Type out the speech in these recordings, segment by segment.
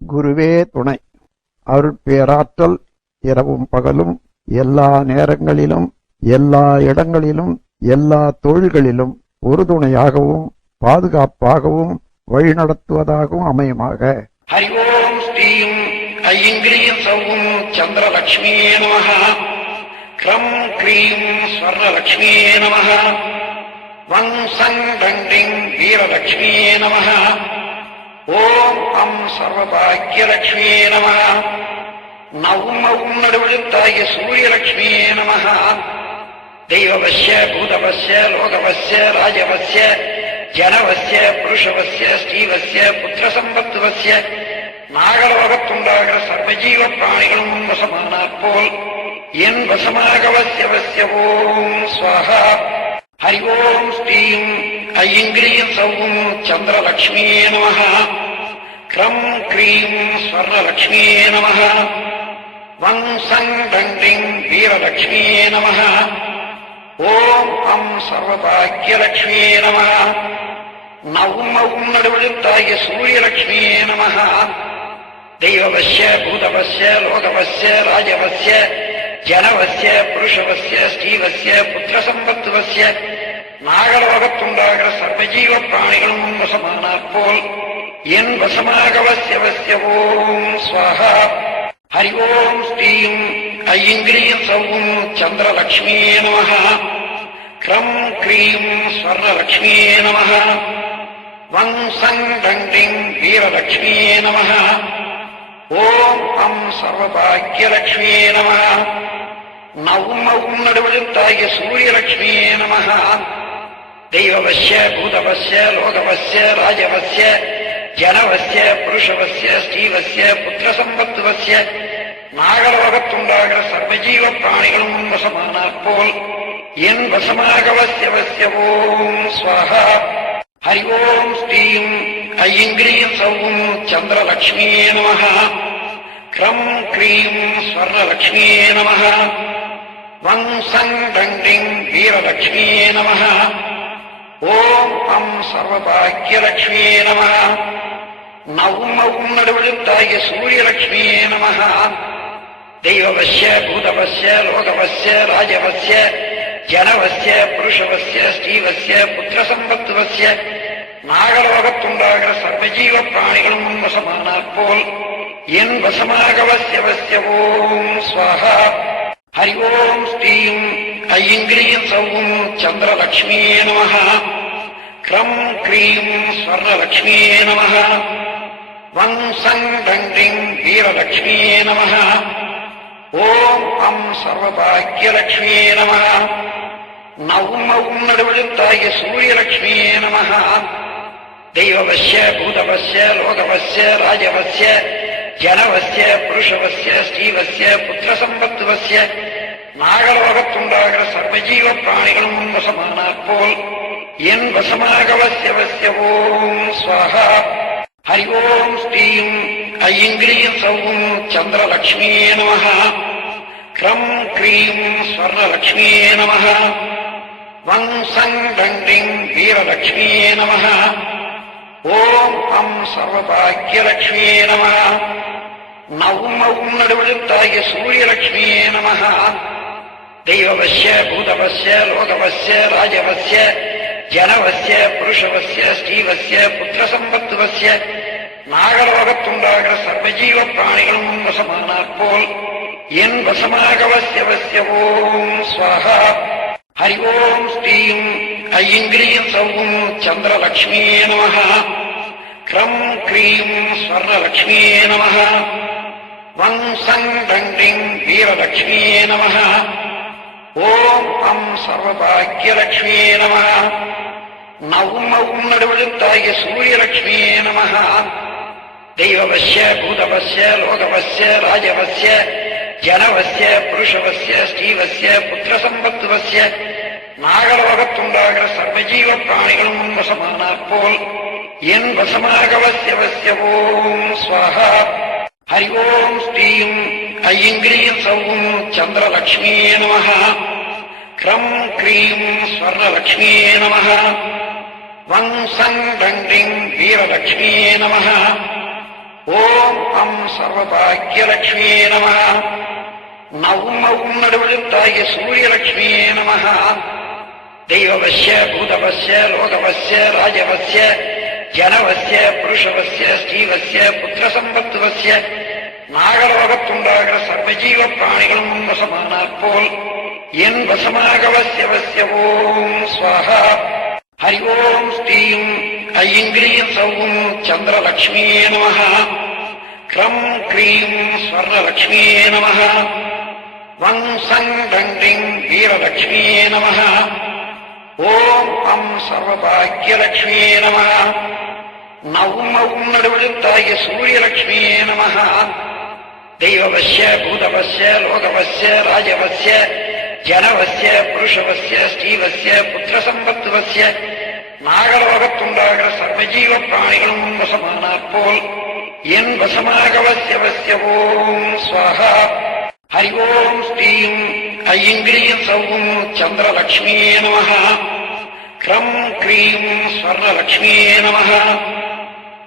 குருவே துணை. அருட்பேராற்றல் இரவும் பகலும் எல்லா நேரங்களிலும் எல்லா இடங்களிலும் எல்லா தொழில்களிலும் உறுதுணையாகவும் பாதுகாப்பாகவும் வழிநடத்துவதாகவும் அமையுமாக. ஹரி ஓம் ஸ்ரீம் ஐங்கிரீம் சௌம் சந்திரலக்ஷ்மியே நமः. க்ரம் க்ரீம் ஸ்வர்ணலக்ஷ்மியே நமः. வம்சங் டண்டிங் வீரலக்ஷ்மியே நமः. ஓம் அம் சர்வபாக்யலக்ஷ்மியே நமः. நவும் நடுவெழுத்தாகிய சூரியலக்ஷ்மியே நமः. தெய்வவஸ்ய பூதவஸ்ய லோகவஸ்ய ராஜவஸ்ய ஜனவஸ்ய புருஷவஸ்ய ஸ்ரீவஸ்ய புத்திரசம்பத்துவஸ்ய நாகலோகத்துண்டாகிற சர்வஜீவ பிராணிகளும் வசமானாற் போல் என் வசமாகவசியவசிய ஓம் ஸ்வாஹா. ஹரி ஓம் ஸ்ரீம் ஐங்கிரீம் சௌம் சந்திரலக்ஷ்மியே நமः. க்ரம் க்ரீம் ஸ்வர்ணலக்ஷ்மியே நமः. வம்சங் டண்டிங் வீரலக்ஷ்மியே நமः. ஓம் அம் சர்வபாக்யலக்ஷ்மியே நமः. நவும் நடுவெழுத்தாகிய சூரியலக்ஷ்மியே நமः. தெய்வவஸ்ய பூதவஸ்ய லோகவஸ்ய ராஜவஸ்ய ஜனவஸ்ய புருஷவஸ்ய ஸ்ரீவஸ்ய புத்திரசம்பத்துவஸ்ய நாகலோகத்துண்டாகிற சர்வஜீவ பிராணிகளும் வசமானாற் போல் என் வசமாகவசியவசிய ஓம் ஸ்வாஹா. ஹரி ஓம் ஸ்ரீம் ஐங்கிரீம் சௌம் சந்திரலக்ஷ்மியே நமः. க்ரம் க்ரீம் ஸ்வர்ணலக்ஷ்மியே நமः. வம்சங் டண்டிங் வீரலக்ஷ்மியே நமः. ஓம் அம் சர்வபாக்யலக்ஷ்மியே நமः. நவும் நடுவெழுத்தாகிய சூரியலக்ஷ்மியே நமः. தெய்வவஸ்ய பூதவஸ்ய லோகவஸ்ய ராஜவஸ்ய ஜனவஸ்ய புருஷவஸ்ய ஸ்ரீவஸ்ய புத்திரசம்பத்துவஸ்ய நாகலோகத்துண்டாகிற சர்வஜீவ பிராணிகளும் வசமானாற் போல் என் வசமாகவசியவசிய ஓம் ஸ்வாஹா. ஹரி ஓம் ஸ்ரீம் ஐங்கிரீம் சௌம் சந்திரலக்ஷ்மியே நமः. க்ரம் க்ரீம் ஸ்வர்ணலக்ஷ்மியே நமः. வம்சங் டண்டிங் வீரலக்ஷ்மியே நமः. ஓம் அம் சர்வபாக்யலக்ஷ்மியே நமः. நவும் நடுவெழுத்தாகிய சூரியலக்ஷ்மியே நமः. தெய்வவஸ்ய பூதவஸ்ய லோகவஸ்ய ராஜவஸ்ய ஜனவஸ்ய புருஷவஸ்ய ஸ்ரீவஸ்ய புத்திரசம்பத்துவஸ்ய நாகலோகத்துண்டாகிற சர்வஜீவ பிராணிகளும் வசமானாற் போல் என் வசமாகவசியவசிய ஓம் ஸ்வாஹா. ஹரி ஓம் ஸ்ரீம் ஐங்கிரீம் சௌம் சந்திரலக்ஷ்மியே நமः. க்ரம் க்ரீம் ஸ்வர்ணலக்ஷ்மியே நமः. வம்சங் டண்டிங் வீரலக்ஷ்மியே நமः. ஓம் அம் சர்வபாக்யலக்ஷ்மியே நமः. நவும் நடுவெழுத்தாகிய சூரியலக்ஷ்மியே நமः. தெய்வவஸ்ய பூதவஸ்ய லோகவஸ்ய ராஜவஸ்ய ஜனவஸ்ய புருஷவஸ்ய ஸ்ரீவஸ்ய புத்திரசம்பத்துவஸ்ய நாகலோகத்துண்டாகிற சர்வஜீவ பிராணிகளும் வசமானாற் போல் என் வசமாகவசியவசிய ஓம் ஸ்வாஹா. ஹரி ஓம் ஸ்ரீம் ஐங்கிரீம் சௌம் சந்திரலக்ஷ்மியே நமः. க்ரம் க்ரீம் ஸ்வர்ணலக்ஷ்மியே நமः. வம்சங் டண்டிங் வீரலக்ஷ்மியே நமः. ஓம் அம் சர்வபாக்யலக்ஷ்மியே நமः. நவும் நடுவெழுத்தாகிய சூரியலக்ஷ்மியே நமः. தெய்வவஸ்ய பூதவஸ்ய லோகவஸ்ய ராஜவஸ்ய ஜனவஸ்ய புருஷவஸ்ய ஸ்ரீவஸ்ய புத்திரசம்பத்துவஸ்ய நாகலோகத்துண்டாகிற சர்வஜீவ பிராணிகளும் வசமானாற் போல் என் வசமாகவசியவசிய ஓம் ஸ்வாஹா. ஹரி ஓம் ஸ்ரீம் ஐங்கிரீம் சௌம் சந்திரலக்ஷ்மியே நமः. க்ரம் க்ரீம் ஸ்வர்ணலக்ஷ்மியே நமः. வம்சங் டண்டிங் வீரலக்ஷ்மியே நமः. ஓம் அம் சர்வபாக்யலக்ஷ்மியே நமः. நவும் நடுவெழுத்தாகிய சூரியலக்ஷ்மியே நமः. தெய்வவஸ்ய பூதவஸ்ய லோகவஸ்ய ராஜவஸ்ய ஜனவஸ்ய புருஷவஸ்ய ஸ்ரீவஸ்ய புத்திரசம்பத்துவஸ்ய நாகலோகத்துண்டாகிற சர்வஜீவ பிராணிகளும் வசமானாற் போல் என் வசமாகவசியவசிய ஓம் ஸ்வாஹா. ஹரி ஓம் ஸ்ரீம் ஐங்கிரீம் சௌம் சந்திரலக்ஷ்மியே நமः. க்ரம் க்ரீம் ஸ்வர்ணலக்ஷ்மியே நமः. வம்சங் டண்டிங் வீரலக்ஷ்மியே நமः. ஓம் ஓம் அம் சர்வபாக்கியலட்சுமியே நம. நவும் அவும் நடுவெழுத்தாகிய சூரியலட்சுமியே நம. தெய்வவசிய பூதவசிய லோகவசிய ராஜவசிய ஜனவசிய புருஷவசிய ஸ்ரீவசிய புத்திரசம்பத்துவசிய நாகலோகத்துண்டாகிற சர்வஜீவ பிராணிகளும் வசமானாற் போல் என் வசமாக வசிய ஓம் ஸ்வாஹா. ஹரி ஓம் ஸ்ரீம் ஐங்கிரீம் சௌம் சந்திரலக்ஷ்மியே நம. க்ரம் க்ரீம் ஸ்வர்ணலக்ஷ்மியே நம. வங் சங் டங் டிங் வீரலக்ஷ்மியே நம. ஓம் அம் சர்வபாக்கியலக்ஷ்மியே நம. நவும் அவும் நடுவெழுத்தாகிய சூரியலக்ஷ்மியே நம. தெய்வவசிய பூதவசிய லோகவசிய ராஜவசிய ஜனவசிய புருஷவசிய ஸ்ரீவசிய புத்திரசம்பத்துவசிய நாகலோகத்துண்டாகிற சர்வஜீவ பிராணிகளும் வசமானாற் போல் என் வசமாக வசிய ஓம் ஸ்வாஹா. ஹரி ஓம் ஸ்ரீம் ஐங்கிரீம் சௌம் சந்திரலக்ஷ்மியே நம. க்ரம் க்ரீம் ஸ்வர்ணலக்ஷ்மியே நம.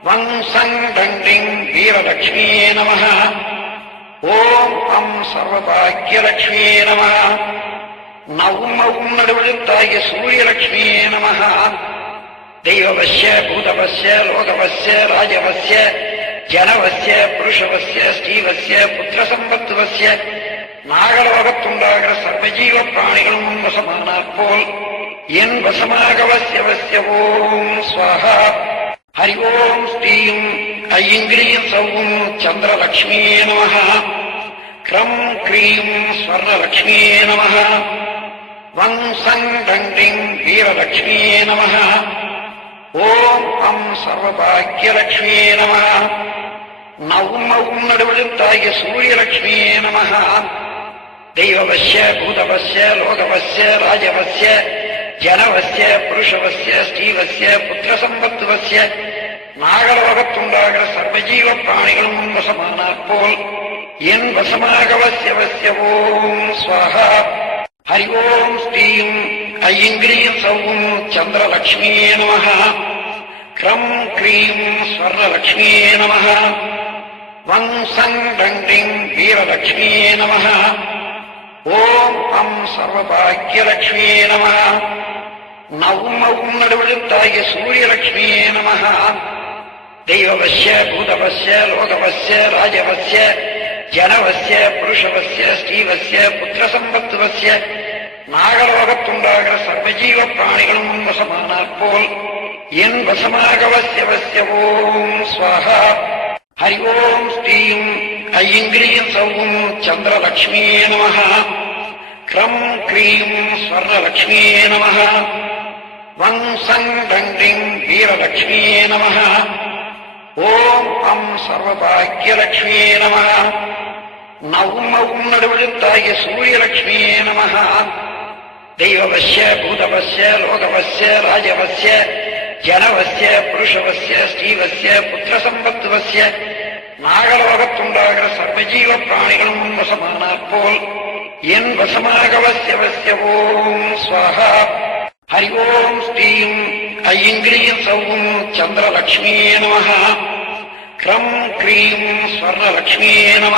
வங் சங் டங் டிங் வீரலக்ஷ்மியே நம. ஓம் அம் சர்வபாக்கியலக்ஷ்மியே நம. நவும் அவும் நடுவெழுத்தாகிய சூரியலக்ஷ்மியே நம. தெய்வவசிய பூதவசிய லோகவசிய ராஜவசிய ஜனவசிய புருஷவசிய ஸ்ரீவசிய புத்திரசம்பத்துவசிய நாகலோகத்துண்டாகிற சர்வஜீவ பிராணிகளும் வசமானாற் போல் என் வசமாக வசிய ஓம் ஸ்வாஹா. ஹரி ஓம் ஸ்ரீம் ஐங்கிரீம் சௌம் சந்திரலக்ஷ்மியே நம. க்ரம் க்ரீம் ஸ்வர்ணலக்ஷ்மியே நம. வங் சங் டங் டிங் வீரலக்ஷ்மியே நம. ஓம் அம் சர்வபாக்கியலக்ஷ்மியே நம. நவும் அவும் நடுவெழுத்தாகிய சூரியலக்ஷ்மியே நம. தெய்வவசிய பூதவசிய லோகவசிய ராஜவசிய ஜனவசிய புருஷவசிய ஸ்ரீவசிய புத்திரசம்பத்துவசிய நாகலோகத்துண்டாகிற சர்வஜீவ பிராணிகளும் வசமானாற் போல் என் வசமாக வசிய ஓம் ஸ்வாஹா. ஹரி ஓம் ஸ்ரீம் ஐங்கிரீம் சௌம் சந்திரலக்ஷ்மியே நம. க்ரம் க்ரீம் ஸ்வர்ணலக்ஷ்மியே நம. வங் சங் டங் டிங் வீரலக்ஷ்மியே நம. ஓம் அம் சர்வபாக்கியலக்ஷ்மியே நம. நவும் அவும் நடுவெழுத்தாகிய சூரியலக்ஷ்மியே நம. தெய்வவசிய பூதவசிய லோகவசிய ராஜவசிய ஜனவசிய புருஷவசிய ஸ்ரீவசிய புத்திரசம்பத்துவசிய நாகலோகத்துண்டாகிற சர்வஜீவ பிராணிகளும் வசமானாற் போல் என் வசமாக வசிய ஓம் ஸ்வாஹா. ஹரி ஓம் ஸ்ரீம் ஐங்கிரீம் சௌம் சந்திரலக்ஷ்மியே நம. க்ரம் க்ரீம் ஸ்வர்ணலக்ஷ்மியே நம. வங் சங் டங் டிங் வீரலக்ஷ்மியே நம. ஓம் அம் சர்வபாக்கியலக்ஷ்மியே நம. நவும் அவும் நடுவெழுத்தாகிய சூரியலக்ஷ்மியே நம. தெய்வவசிய பூதவசிய லோகவசிய ராஜவசிய ஜனவசிய புருஷவசிய ஸ்ரீவசிய புத்திரசம்பத்துவசிய நாகலோகத்துண்டாகிற சர்வஜீவ பிராணிகளும் வசமானாற் போல் என் வசமாக வசிய ஓம் ஸ்வாஹா. ஹரி ஓம் ஸ்ரீம் ஐங்கிரீம் சௌம் சந்திரலக்ஷ்மியே நம. க்ரம் க்ரீம் ஸ்வர்ணலக்ஷ்மியே நம.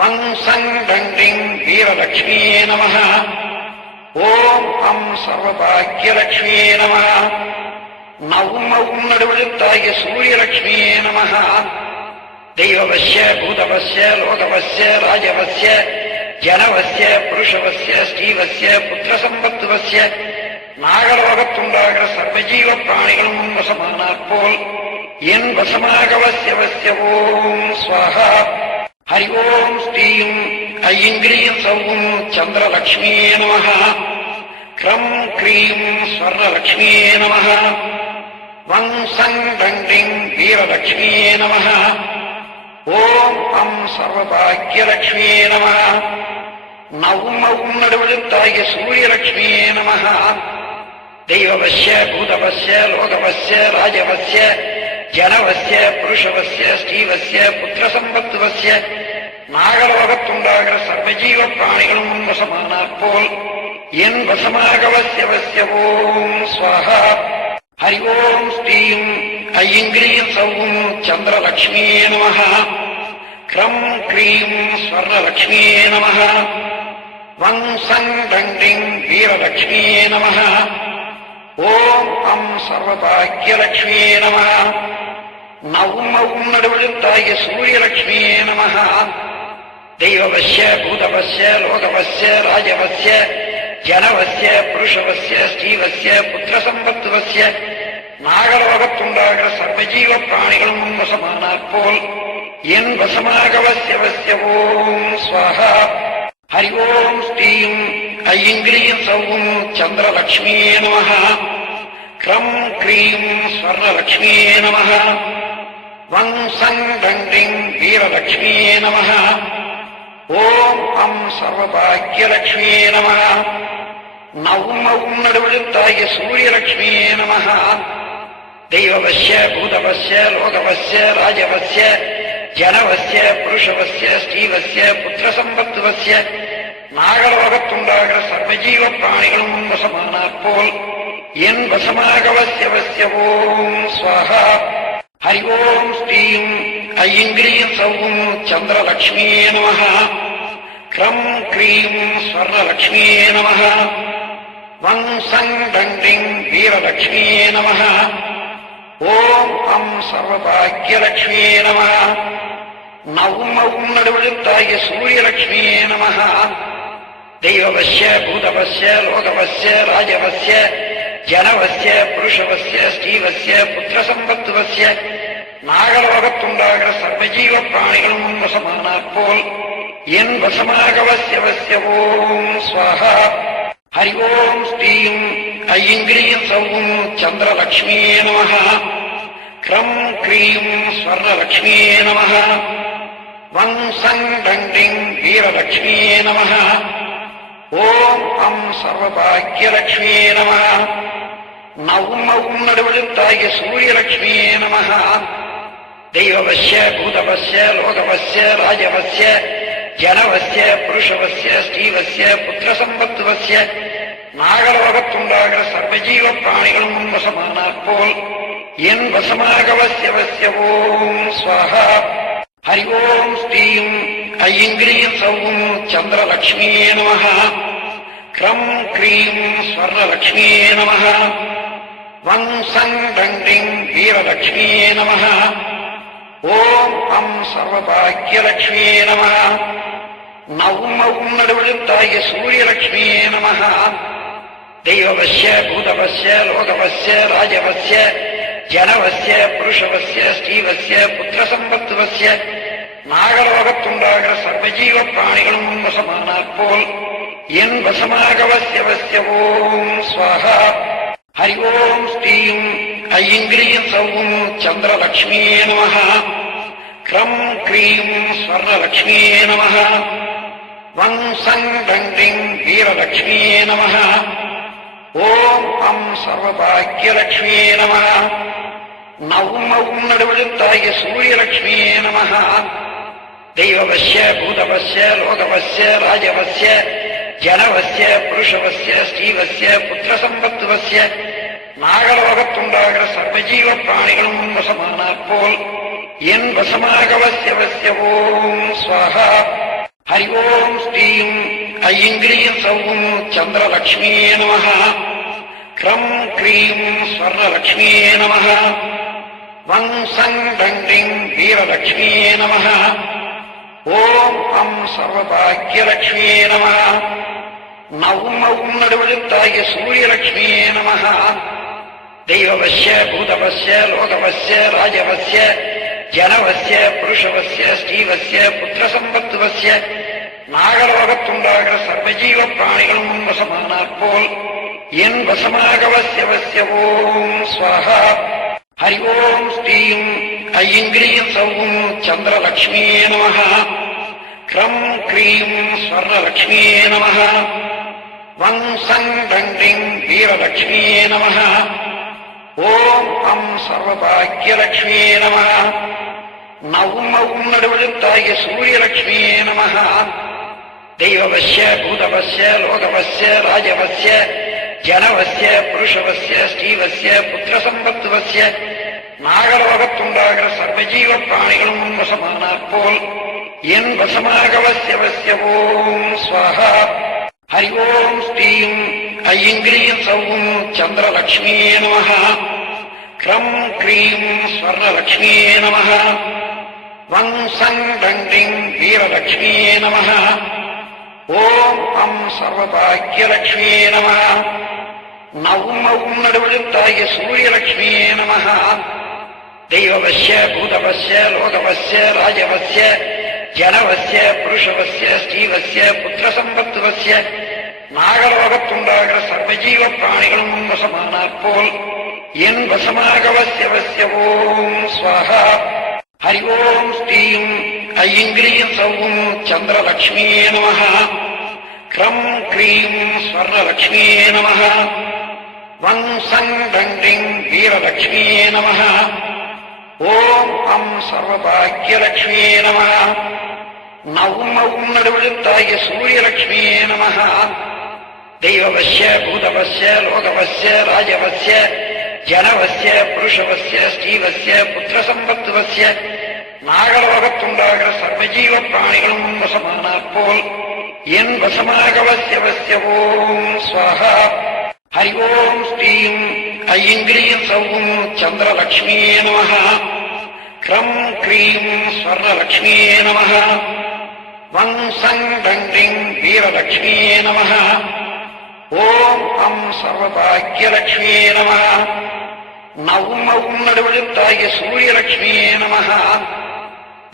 வங் சங் டங் டிங் வீரலக்ஷ்மியே நம. ஓம் அம் சர்வபாக்கியலக்ஷ்மியே நம. நவும் அவும் நடுவெழுத்தாகிய சூரியலக்ஷ்மியே நம. தெய்வவசிய பூதவசிய லோகவசிய ராஜவசிய ஜனவசிய புருஷவசிய ஸ்ரீவசிய புத்திரசம்பத்துவசிய நாகலோகத்துண்டாகிற சர்வஜீவ பிராணிகளும் வசமானாற் போல் என் வசமாக வசிய ஓம் ஸ்வாஹா. ஹரி ஓம் ஸ்ரீம் ஐங்கிரீம் சௌம் சந்திரலக்ஷ்மியே நம. க்ரம் க்ரீம் ஸ்வர்ணலக்ஷ்மியே நம. வங் சங் டங் டிங் வீரலக்ஷ்மியே நம. ஓம் அம் சர்வபாக்கியலக்ஷ்மியே நம. நவும் அவும் நடுவெழுத்தாகிய சூரியலக்ஷ்மியே நம. தெய்வவசிய பூதவசிய லோகவசிய ராஜவசிய ஜனவசிய புருஷவசிய ஸ்ரீவசிய புத்திரசம்பத்துவசிய நாகலோகத்துண்டாகிற சர்வஜீவ பிராணிகளும் வசமானாற் போல் என் வசமாக வசிய ஓம் ஸ்வாஹா. ஹரி ஓம் ஸ்ரீம் ஐங்கிரீம் சௌம் சந்திரலக்ஷ்மியே நமः. க்ரம் க்ரீம் ஸ்வர்ணலக்ஷ்மியே நமः. வம்சம் தண்டிங் வீரலக்ஷ்மியே நமः. ஓம் அம் சர்வபாக்யலக்ஷ்மியே நமः. நவும் நடுவெழுத்தாகிய சூரியலக்ஷ்மியே நமः. தெய்வவஸ்ய பூதவஸ்ய லோகவஸ்ய ராஜவஸ்ய ஜனவஸ்ய புருஷவஸ்ய ஸ்ரீவஸ்ய புத்திரசம்பத்துவஸ்ய நாகலோகத்துண்டாகிற சர்வஜீவ பிராணிகளும் வசமானாற் போல் என் வசமாகவசியவசிய ஓம் ஸ்வாஹா. ஹரி ஓம் ஸ்ரீம் ஐங்கிரீம் சௌம் சந்திரலக்ஷ்மியே நமः. க்ரம் க்ரீம் ஸ்வர்ணலக்ஷ்மியே நமः. வம்சம் தண்டிங் வீரலக்ஷ்மியே நமः. ஓம் அம் சர்வபாக்யலக்ஷ்மியே நமः. நவும் நடுவெழுத்தாகிய சூரியலக்ஷ்மியே நமः. தெய்வவஸ்ய பூதவஸ்ய லோகவஸ்ய ராஜவஸ்ய ஜனவஸ்ய புருஷவஸ்ய ஸ்ரீவஸ்ய புத்திரசம்பத்துவஸ்ய நாகலோகத்துண்டாகிற சர்வஜீவ பிராணிகளும் வசமானாற் போல் என் வசமாகவசியவசிய ஓம் ஸ்வாஹா. ஹரி ஓம் ஸ்ரீம் ஐங்கிரீம் சௌம் சந்திரலக்ஷ்மியே நமः. க்ரம் க்ரீம் ஸ்வர்ணலக்ஷ்மியே நமः. வம்சம் தண்டிங் வீரலக்ஷ்மியே நமः. ஓம் அம் சர்வபாக்யலக்ஷ்மியே நமः. நவும் நடுவெழுத்தாகிய சூரியலக்ஷ்மியே நமः. தெய்வவஸ்ய பூதவஸ்ய லோகவஸ்ய ராஜவஸ்ய ஜனவஸ்ய புருஷவஸ்ய ஸ்ரீவஸ்ய புத்திரசம்பத்துவஸ்ய நாகலோகத்துண்டாகிற சர்வஜீவ பிராணிகளும் வசமானாற் போல் என் வசமாகவசியவசிய ஓம் ஸ்வாஹா. ஹரி ஓம் ஸ்ரீம் ஐங்கிரீம் சௌம் சந்திரலக்ஷ்மியே நமः. க்ரம் க்ரீம் ஸ்வர்ணலக்ஷ்மியே நமः. வம்சம் தண்டிங் வீரலக்ஷ்மியே நமः. ஓம் அம் சர்வபாக்யலக்ஷ்மியே நமः. நவும் நடுவெழுத்தாகிய சூரியலக்ஷ்மியே நமः. தெய்வவஸ்ய பூதவஸ்ய லோகவஸ்ய ராஜவஸ்ய ஜனவஸ்ய புருஷவஸ்ய ஸ்ரீவஸ்ய புத்திரசம்பத்துவஸ்ய நாகலோகத்துண்டாகிற சர்வஜீவ பிராணிகளும் வசமானாற் போல் என் வசமாகவசியவசிய ஓம் ஸ்வாஹா. ஹரி ஓம் ஸ்ரீம் ஐங்கிரீம் சௌம் சந்திரலக்ஷ்மியே நமः. க்ரம் க்ரீம் ஸ்வர்ணலக்ஷ்மியே நமः. வம்சம் தண்டிங் வீரலக்ஷ்மியே நமः. ஓம் அம் சர்வபாக்யலக்ஷ்மியே நமः. நவும் நடுவெழுத்தாகிய சூரியலக்ஷ்மியே நமः. தெய்வவஸ்ய பூதவஸ்ய லோகவஸ்ய ராஜவஸ்ய ஜனவஸ்ய புருஷவஸ்ய ஸ்ரீவஸ்ய புத்திரசம்பத்துவஸ்ய நாகலோகத்துண்டாகிற சர்வஜீவ பிராணிகளும் வசமானாற் போல் என் வசமாகவசியவசிய ஓம் ஸ்வாஹா. ஹரி ஓம் ஸ்ரீம் ஐங்கிரீம் சௌம் சந்திரலக்ஷ்மியே நமः. க்ரம் க்ரீம் ஸ்வர்ணலக்ஷ்மியே நமः. வம்சம் தண்டிங் வீரலக்ஷ்மியே நமः. ஓம் அம் சர்வபாக்யலக்ஷ்மியே நமः. நவும் நடுவெழுத்தாகிய சூரியலக்ஷ்மியே நமः. தெய்வவஸ்ய பூதவஸ்ய லோகவஸ்ய ராஜவஸ்ய ஜனவஸ்ய புருஷவஸ்ய ஸ்ரீவஸ்ய புத்திரசம்பத்துவஸ்ய நாகலோகத்துண்டாகிற சர்வஜீவ பிராணிகளும் வசமானாற் போல் என் வசமாகவசியவசிய ஓம் ஸ்வாஹா. ஹரி ஓம் ஸ்ரீம் ஐங்கிரீம் சௌம் சந்திரலக்ஷ்மியே நமः. க்ரம் க்ரீம் ஸ்வர்ணலக்ஷ்மியே நமः. வம்சம் தண்டிங் வீரலக்ஷ்மியே நமः. ஓம் அம் சர்வபாக்யலக்ஷ்மியே நமः. நவும் நடுவெழுத்தாகிய சூரியலக்ஷ்மியே நமः. தெய்வவஸ்ய பூதவஸ்ய லோகவஸ்ய ராஜவஸ்ய ஜனவஸ்ய புருஷவஸ்ய ஸ்ரீவஸ்ய புத்திரசம்பத்துவஸ்ய நாகலோகத்துண்டாகிற சர்வஜீவ பிராணிகளும் வசமானாற் போல் என் வசமாகவசியவசிய ஓம் ஸ்வாஹா. ஹரி ஓம் ஸ்ரீம் ஐங்கிரீம் சௌம் சந்திரலக்ஷ்மியே நமः. க்ரம் க்ரீம் ஸ்வர்ணலக்ஷ்மியே நமः. வம்சம் தண்டிங் வீரலக்ஷ்மியே நமः. ஓம் அம் சர்வபாக்யலக்ஷ்மியே நமः. நவும் நடுவெழுத்தாகிய சூரியலக்ஷ்மியே நமः. தெய்வவஸ்ய பூதவஸ்ய லோகவஸ்ய ராஜவஸ்ய ஜனவஸ்ய புருஷவஸ்ய ஸ்ரீவஸ்ய புத்திரசம்பத்துவஸ்ய நாகலோகத்துண்டாகிற சர்வஜீவ பிராணிகளும் வசமானாற் போல் என் வசமாக வசிய ஓம் ஸ்வாஹா. ஹரி ஓம் ஸ்ரீம் ஐங்கிரீம் சௌம் சந்திரலக்ஷ்மியே நமः. க்ரம் க்ரீம் ஸ்வர்ணலக்ஷ்மியே நமः. வங் சங் டங் டிங் வீரலக்ஷ்மியே நமः. ஓம் அம் சர்வபாக்யலக்ஷ்மியே நமः. நவும் மவும் நடுவெழுத்தாகிய சூரியலக்ஷ்மியே நமः. தெய்வவஸ்ய பூதவஸ்ய லோகவஸ்ய ராஜவஸ்ய ஜனவஸ்ய புருஷவஸ்ய ஸ்ரீவஸ்ய புத்திரசம்பத்துவஸ்ய நாகலோகத்துண்டாகிற சர்வஜீவ பிராணிகளும் வசமானாற் போல் என் வசமாக வசிய ஓம் ஸ்வாஹா. ஹரி ஓம் ஸ்ரீம் ஐங்கிரீம் சௌம் சந்திரலக்ஷ்மியே நமः. க்ரம் க்ரீம் ஸ்வர்ணலக்ஷ்மியே நமः. வங் சங் டங் டிங் வீரலக்ஷ்மியே நமः. ஓம் அம் சர்வபாக்யலக்ஷ்மியே நமः. நவும் மவும் நடுவெழுத்தாகிய சூரியலக்ஷ்மியே நமः. தெய்வவஸ்ய பூதவஸ்ய லோகவஸ்ய ராஜவஸ்ய ஜனவஸ்ய புருஷவஸ்ய ஸ்ரீவஸ்ய புத்திரசம்பத்துவஸ்ய நாகலோகத்துண்டாகிற சர்வஜீவ பிராணிகளும் வசமானாற் போல் என் வசமாக வசிய ஓம் ஸ்வாஹா. ஹரி ஓம் ஸ்ரீம் ஐங்கிரீம் சௌம் சந்திரலக்ஷ்மியே நமः. க்ரம் க்ரீம் ஸ்வர்ணலக்ஷ்மியே நமः. வங் சங் டங் டிங் வீரலக்ஷ்மியே நமः. ஓம் அம் சர்வபாக்யலக்ஷ்மியே நமः. நவும் மவும் நடுவெழுத்தாகிய சூரியலக்ஷ்மியே நமः.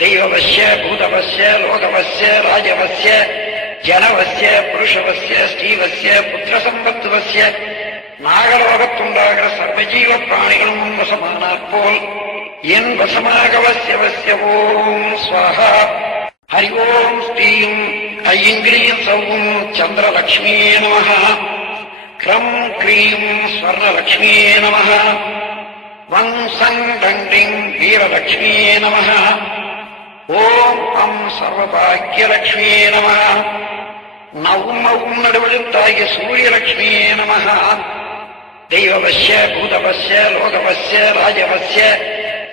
தெய்வவஸ்ய பூதவஸ்ய லோகவஸ்ய ராஜவஸ்ய ஜனவஸ்ய புருஷவஸ்ய ஸ்ரீவஸ்ய புத்திரசம்பத்துவஸ்ய நாகலோகத்துண்டாகிற சர்வஜீவ பிராணிகளும் வசமானாற் போல் என் வசமாக வசிய ஓம் ஸ்வாஹா. ஹரி ஓம் ஸ்ரீம் ஐங்கிரீம் சௌம் சந்திரலக்ஷ்மியே நமः. க்ரம் க்ரீம் ஸ்வர்ணலக்ஷ்மியே நமः. வங் சங் டங் டிங் வீரலக்ஷ்மியே நமः. ஓம் அம் சர்வபாக்யலக்ஷ்மியே நமः. நவும் மவும் நடுவெழுத்தாகிய சூரியலக்ஷ்மியே நமः. தெய்வவஸ்ய பூதவஸ்ய லோகவஸ்ய ராஜவஸ்ய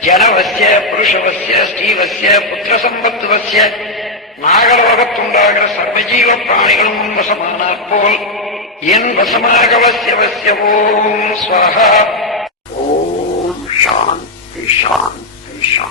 ஜனவஸ்ய புருஷவஸ்ய ஸ்ரீவஸ்ய புத்திரசம்பத்துவஸ்ய நாகலோகத்துண்டாகிற சர்வஜீவ பிராணிகளும் வசமானாற் போல் என் வசமாக வசிய ஓம் ஸ்வாஹா. ஓம் சாந்தி சாந்தி சாந்தி.